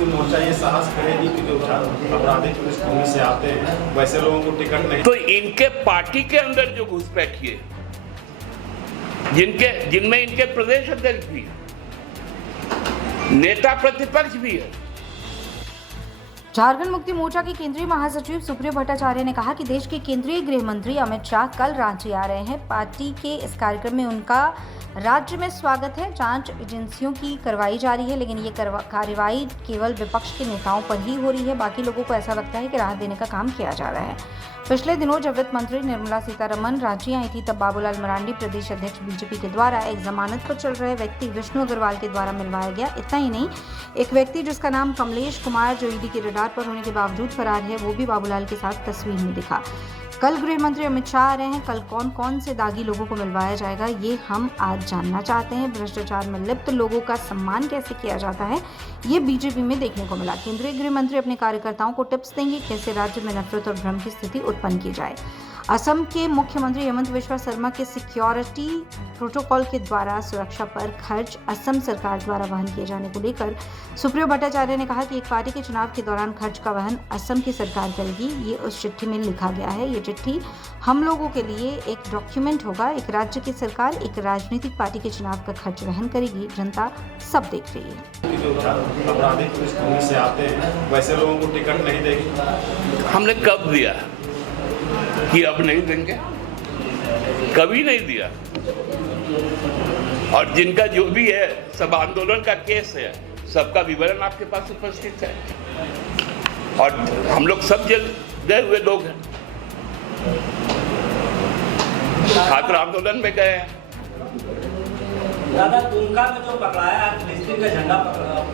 मुक्ति मोर्चा ये साहस करेगी कि जो आपराधिक पृष्ठभूमि से आते हैं वैसे लोगों को टिकट नहीं? तो इनके पार्टी के अंदर जो घुसपैठी है, जिनमें इनके प्रदेश अध्यक्ष भी है, नेता प्रतिपक्ष भी है। झारखंड मुक्ति मोर्चा के केंद्रीय महासचिव सुप्रियो भट्टाचार्य ने कहा कि देश के केंद्रीय गृह मंत्री अमित शाह कल रांची आ रहे हैं। पार्टी के इस कार्यक्रम में उनका राज्य में स्वागत है। जांच एजेंसियों की करवाई जा रही है, लेकिन ये कार्रवाई केवल विपक्ष के नेताओं पर ही हो रही है। बाकी लोगों को ऐसा लगता है कि राहत देने का काम किया जा रहा है। पिछले दिनों जब वित्त मंत्री निर्मला सीतारमण रांची आई थी, तब बाबूलाल मरांडी प्रदेश अध्यक्ष बीजेपी के द्वारा एक जमानत पर चल रहे व्यक्ति विष्णु अग्रवाल के द्वारा मिलवाया गया। इतना ही नहीं, एक व्यक्ति जिसका नाम कमलेश कुमार, जो ईडी के रडार पर होने के बावजूद फरार है, वो भी बाबूलाल के साथ तस्वीर में दिखा। कल गृह मंत्री अमित शाह आ रहे हैं। कल कौन कौन से दागी लोगों को मिलवाया जाएगा, ये हम आज जानना चाहते हैं। भ्रष्टाचार में लिप्त लोगों का सम्मान कैसे किया जाता है, ये बीजेपी में देखने को मिला। केंद्रीय गृह मंत्री अपने कार्यकर्ताओं को टिप्स देंगे कैसे राज्य में नफरत और भ्रम की स्थिति उत्पन्न की जाए। असम के मुख्यमंत्री हेमंत बिस्वा शर्मा के सिक्योरिटी प्रोटोकॉल के द्वारा सुरक्षा पर खर्च असम सरकार द्वारा वहन किए जाने को लेकर सुप्रियो भट्टाचार्य ने कहा कि एक पार्टी के चुनाव के दौरान खर्च का वहन असम की सरकार करेगी। ये उस चिट्ठी में लिखा गया है। ये चिट्ठी हम लोगों के लिए एक डॉक्यूमेंट होगा। एक राज्य की सरकार एक राजनीतिक पार्टी के चुनाव का खर्च वहन करेगी। जनता सब देख रही है। जो आपराधिक पृष्ठभूमि से आते हैं वैसे लोगों को टिकट नहीं देगी? हमने कब दिया कि अब नहीं देंगे? कभी नहीं दिया। और जिनका जो भी है सब आंदोलन का केस है, सबका विवरण आपके पास उपस्थित है। और हम लोग सब जेल गए हुए लोग हैं, छात्र आंदोलन में गए हैं। दादा, दुमका में जो पकड़ाया डिस्ट्रिक्ट का झंडा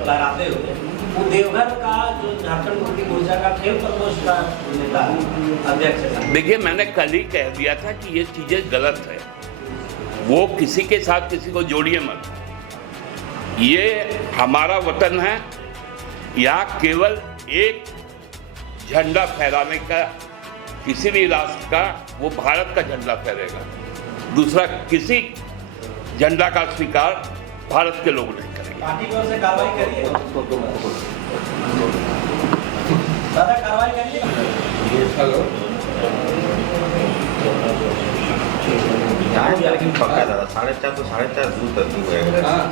लहराते हुए, वो देवघर का जो झारखंड मुक्ति मोर्चा का खेल प्रकोष्ठ का नेता अध्यक्ष है। देखिए, मैंने कल ही कह दिया था कि ये चीजें गलत है। वो किसी के साथ किसी को जोड़िए मत। ये हमारा वतन है। यहाँ केवल एक झंडा फहराने का, किसी भी राष्ट्र का, वो भारत का झंडा फहरेगा। दूसरा किसी झंडा का स्वीकार भारत के लोग नहीं करेंगे। पार्टी की ओर से कार्रवाई करिए। दादा, कार्रवाई करिए। लेकिन पक्का दादा 4.5 तो 4.5 दूर तक हुएगा। हाँ,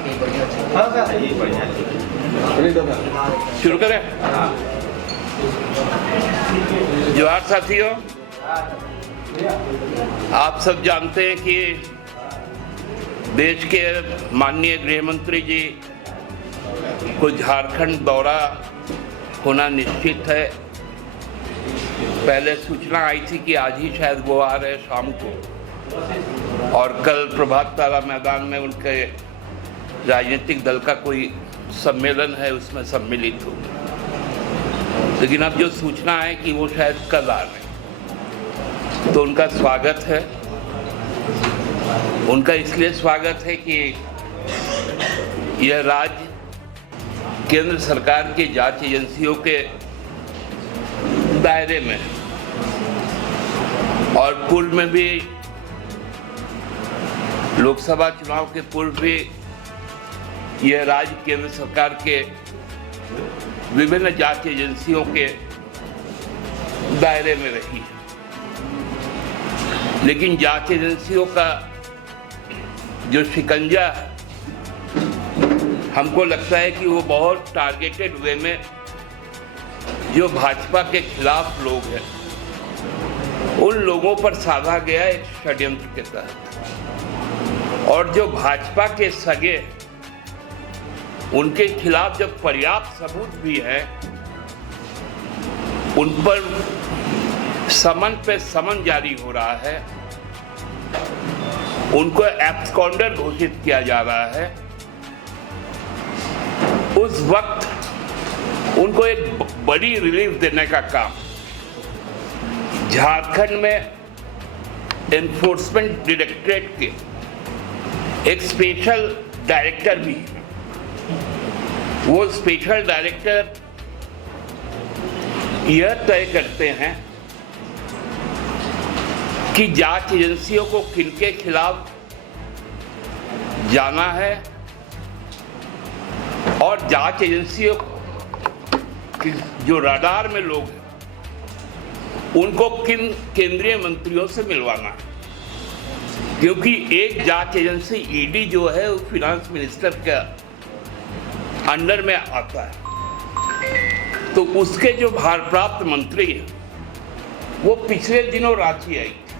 ये बढ़िया है। शुरू करें। जोहार साथियों, आप सब जानते हैं कि देश के माननीय गृह मंत्री जी को झारखंड दौरा होना निश्चित है। पहले सूचना आई थी कि आज ही शायद वो आ रहे शाम को, और कल प्रभात तारा मैदान में उनके राजनीतिक दल का कोई सम्मेलन है, उसमें सम्मिलित हो। लेकिन अब जो सूचना है कि वो शायद कल आ रहे हैं, तो उनका स्वागत है। उनका इसलिए स्वागत है कि यह राज्य केंद्र सरकार की जांच एजेंसियों के दायरे में, और पूर्व में भी लोकसभा चुनाव के पूर्व भी यह राज्य केंद्र सरकार के विभिन्न जांच एजेंसियों के दायरे में रही है। लेकिन जांच एजेंसियों का जो शिकंजा है, हमको लगता है कि वो बहुत टारगेटेड वे में जो भाजपा के खिलाफ लोग हैं, उन लोगों पर साधा गया एक षड्यंत्र के तहत। और जो भाजपा के सगे, उनके खिलाफ जब पर्याप्त सबूत भी है, उन पर समन पे समन जारी हो रहा है, उनको एब्सकॉन्डर घोषित किया जा रहा है। उस वक्त उनको एक बड़ी रिलीफ देने का काम झारखंड में एनफोर्समेंट डायरेक्टरेट के एक स्पेशल डायरेक्टर भी है। वो स्पेशल डायरेक्टर यह तय करते हैं कि जांच एजेंसियों को किनके खिलाफ जाना है, और जांच एजेंसियों कि जो रडार में लोग हैं उनको किन केंद्रीय मंत्रियों से मिलवाना है, क्योंकि एक जांच एजेंसी ईडी जो है वो फिनांस मिनिस्टर के अंडर में आता है, तो उसके जो भारप्राप्त मंत्री हैं वो पिछले दिनों रांची आई थी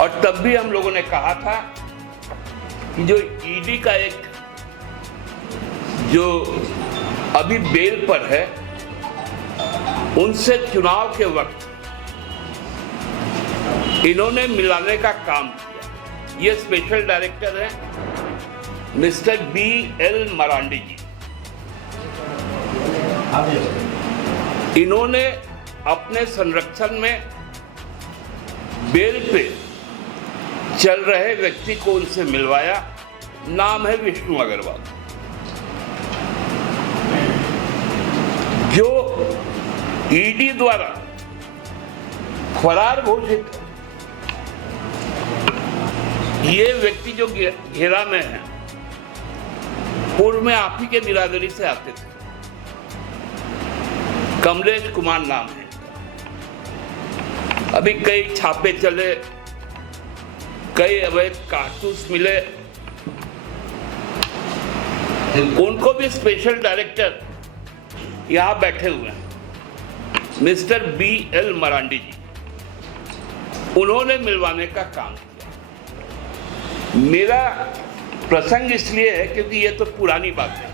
और तब भी हम लोगों ने कहा था कि जो ईडी का एक जो अभी बेल पर है उनसे चुनाव के वक्त इन्होंने मिलाने का काम किया। ये स्पेशल डायरेक्टर हैं मिस्टर BL मरांडी जी। इन्होंने अपने संरक्षण में बेल पे चल रहे व्यक्ति को उनसे मिलवाया। नाम है विष्णु अग्रवाल, जो ईडी द्वारा फरार घोषित है। ये व्यक्ति जो घेरा में है पूर्व में आप ही के बिरादरी से आते थे, कमलेश कुमार नाम है। अभी कई छापे चले, कई अवैध कारतूस मिले, उनको भी स्पेशल डायरेक्टर यहां बैठे हुए हैं मिस्टर BL मरांडी जी, उन्होंने मिलवाने का काम किया। मेरा प्रसंग इसलिए है क्योंकि ये तो पुरानी बात है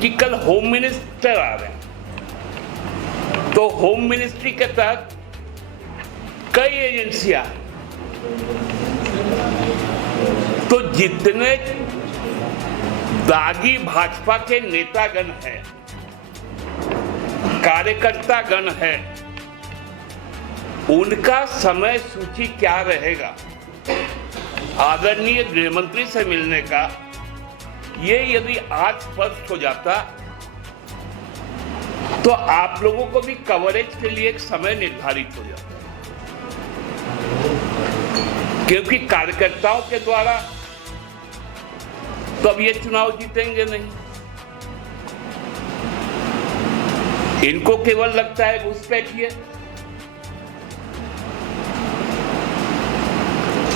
कि कल होम मिनिस्टर आ रहे हैं, तो होम मिनिस्ट्री के तहत कई एजेंसियां, तो जितने दागी भाजपा के नेतागण हैं, कार्यकर्तागण है, उनका समय सूची क्या रहेगा आदरणीय गृह मंत्री से मिलने का, ये यदि आज स्पष्ट हो जाता तो आप लोगों को भी कवरेज के लिए एक समय निर्धारित हो जाता, क्योंकि कार्यकर्ताओं के द्वारा तो अब ये चुनाव जीतेंगे नहीं। इनको केवल लगता है घुसपैठिए,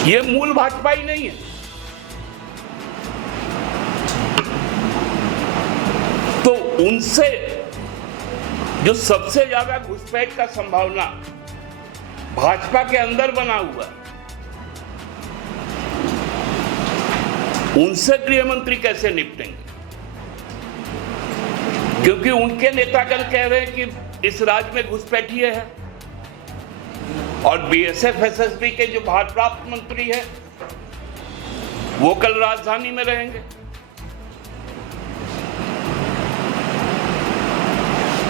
ये मूल भाजपा ही नहीं है। तो उनसे जो सबसे ज्यादा घुसपैठ का संभावना भाजपा के अंदर बना हुआ, उनसे गृह मंत्री कैसे निपटेंगे? क्योंकि उनके नेतागण कह रहे हैं कि इस राज्य में घुसपैठिए है, और BSF SSB के जो भारप्राप्त मंत्री हैं वो कल राजधानी में रहेंगे।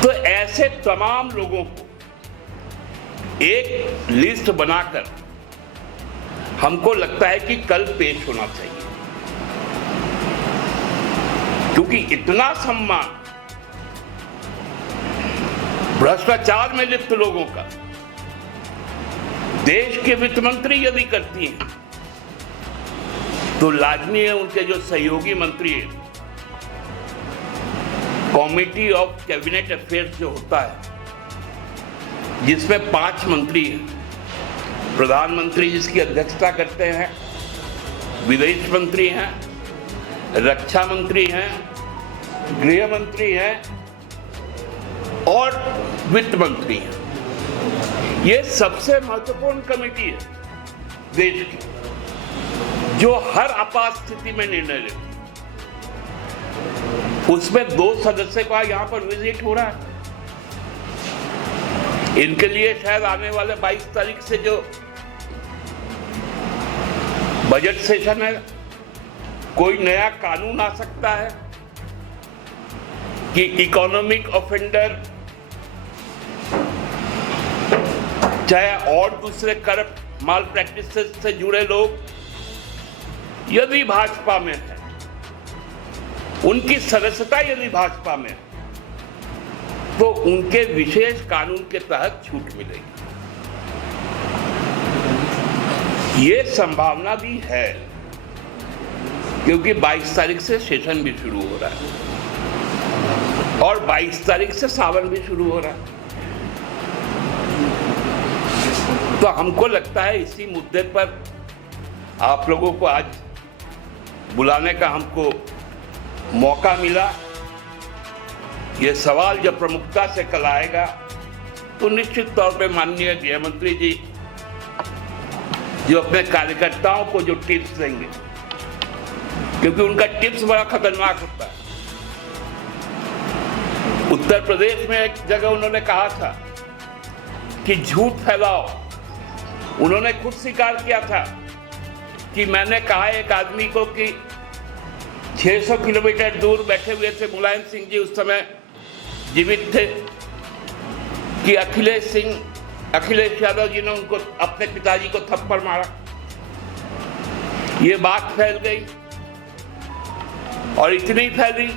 तो ऐसे तमाम लोगों को एक लिस्ट बनाकर हमको लगता है कि कल पेश होना चाहिए, क्योंकि इतना सम्मान भ्रष्टाचार में लिप्त लोगों का देश के वित्त मंत्री यदि करती हैं तो लाजमी है उनके जो सहयोगी मंत्री हैं, कमिटी ऑफ कैबिनेट अफेयर्स जो होता है जिसमें 5 मंत्री हैं, प्रधानमंत्री जिसकी अध्यक्षता करते हैं, विदेश मंत्री हैं, रक्षा मंत्री हैं, गृह मंत्री हैं और वित्त मंत्री हैं। ये सबसे महत्वपूर्ण कमेटी है देश की, जो हर आपात स्थिति में निर्णय लेती है। उसमें 2 सदस्य का यहाँ पर विजिट हो रहा है। इनके लिए शायद आने वाले 22 तारीख से जो बजट सेशन है, कोई नया कानून आ सकता है कि इकोनॉमिक ऑफेंडर चाहे और दूसरे करप्ट माल प्रैक्टिस से जुड़े लोग यदि भाजपा में है, उनकी सदस्यता यदि भाजपा में है, तो उनके विशेष कानून के तहत छूट मिलेगी। ये संभावना भी है क्योंकि 22 तारीख से सेशन भी शुरू हो रहा है। और 22 तारीख से सावन भी शुरू हो रहा है। तो हमको लगता है इसी मुद्दे पर आप लोगों को आज बुलाने का हमको मौका मिला। ये सवाल जब प्रमुखता से कल आएगा तो निश्चित तौर पे माननीय गृह मंत्री जी जो अपने कार्यकर्ताओं को जो टिप्स देंगे, क्योंकि उनका टिप्स बड़ा खतरनाक होता है। उत्तर प्रदेश में एक जगह उन्होंने कहा था कि झूठ फैलाओ। उन्होंने खुद स्वीकार किया था कि मैंने कहा एक आदमी को कि 600 किलोमीटर दूर बैठे हुए थे मुलायम सिंह जी, उस समय जीवित थे, कि अखिलेश यादव जी ने उनको अपने पिताजी को थप्पड़ मारा। ये बात फैल गई और इतनी फैली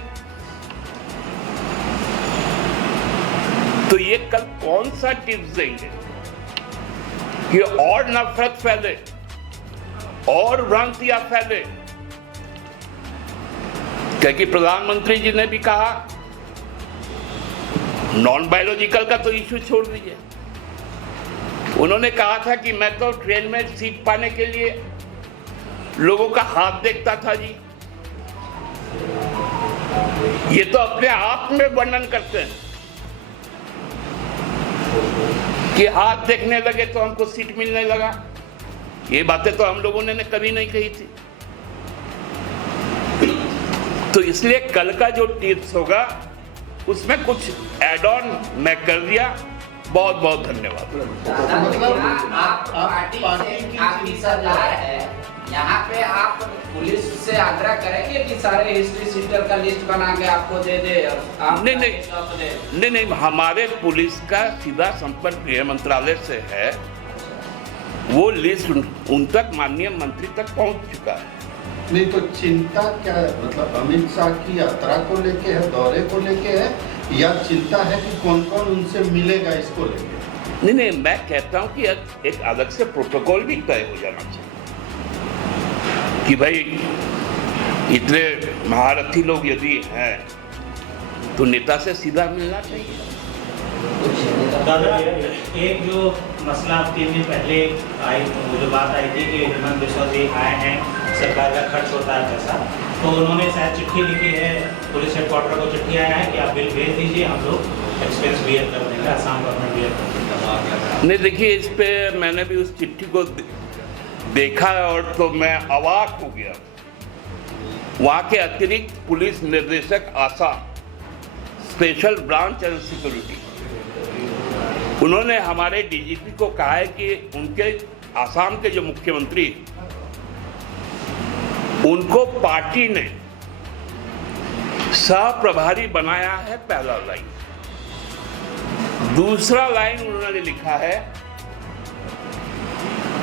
तो ये कल कौन सा टिप्स देंगे कि और नफरत फैले और भ्रांतियां फैले। क्योंकि प्रधानमंत्री जी ने भी कहा नॉन बायोलॉजिकल का तो इश्यू छोड़ दीजिए। उन्होंने कहा था कि मैं तो ट्रेन में सीट पाने के लिए लोगों का हाथ देखता था जी। ये तो अपने आप में वर्णन करते हैं कि हाथ देखने लगे तो हमको सीट मिलने लगा। ये बातें तो हम लोगों ने कभी नहीं कही थी। तो इसलिए कल का जो टिप्स होगा उसमें कुछ एड ऑन मैं कर दिया। बहुत बहुत धन्यवाद। मतलब आप पार्टी आपकी सरकार है, यहाँ पे आप पुलिस से आग्रह करेंगे कि सारे हिस्ट्री सीटर का लिस्ट बना के आपको दे दे? नहीं, हमारे पुलिस का सीधा संपर्क गृह मंत्रालय से है। वो लिस्ट उन तक माननीय मंत्री तक पहुंच चुका है। नहीं तो चिंता क्या है? मतलब अमित शाह की यात्रा को लेके है, दौरे को लेके है, या चिंता है कि कौन कौन उनसे मिलेगा इसको लेके? नहीं, मैं कहता हूं कि एक अलग से प्रोटोकॉल भी तय हो जाना चाहिए कि भाई इतने महारथी लोग यदि हैं तो नेता से सीधा मिलना चाहिए। दादा, एक जो मसला 3 दिन पहले आई, वो जो बात आई थी कि हेमंत बिस्वा जी आए हैं, सरकार का खर्च होता है पैसा, तो उन्होंने शायद चिट्ठी लिखी है, पुलिस हेडक्वार्टर को चिट्ठी आया है कि आप बिल भेज दीजिए, हम लोग एक्सपेंस बियर कर देंगे, आसाम गवर्नमेंट बियर कर देंगे। नहीं, देखिए इस पे मैंने भी उस चिट्ठी को देखा और तो मैं अवाक हो गया। वहाँ के अतिरिक्त पुलिस निर्देशक Assam special branch and security, उन्होंने हमारे डीजीपी को कहा है कि उनके आसाम के जो मुख्यमंत्री, उनको पार्टी ने सह प्रभारी बनाया है। पहला लाइन। दूसरा लाइन उन्होंने लिखा है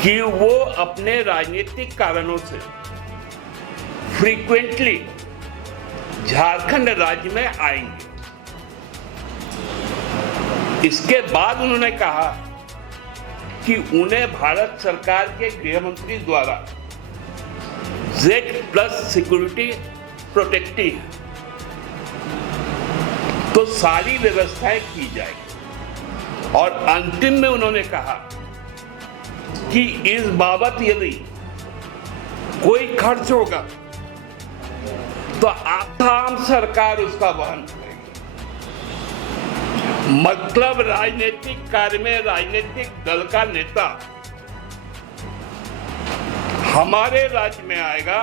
कि वो अपने राजनीतिक कारणों से फ्रीक्वेंटली झारखंड राज्य में आएंगे। इसके बाद उन्होंने कहा कि उन्हें भारत सरकार के गृह मंत्री द्वारा Z+ सिक्योरिटी प्रोटेक्टी है, तो सारी व्यवस्थाएं की जाएगी। और अंतिम में उन्होंने कहा कि इस बाबत यदि कोई खर्च होगा तो आसाम सरकार उसका वहन करेगी। मतलब राजनीतिक कार्य में राजनीतिक दल का नेता हमारे राज्य में आएगा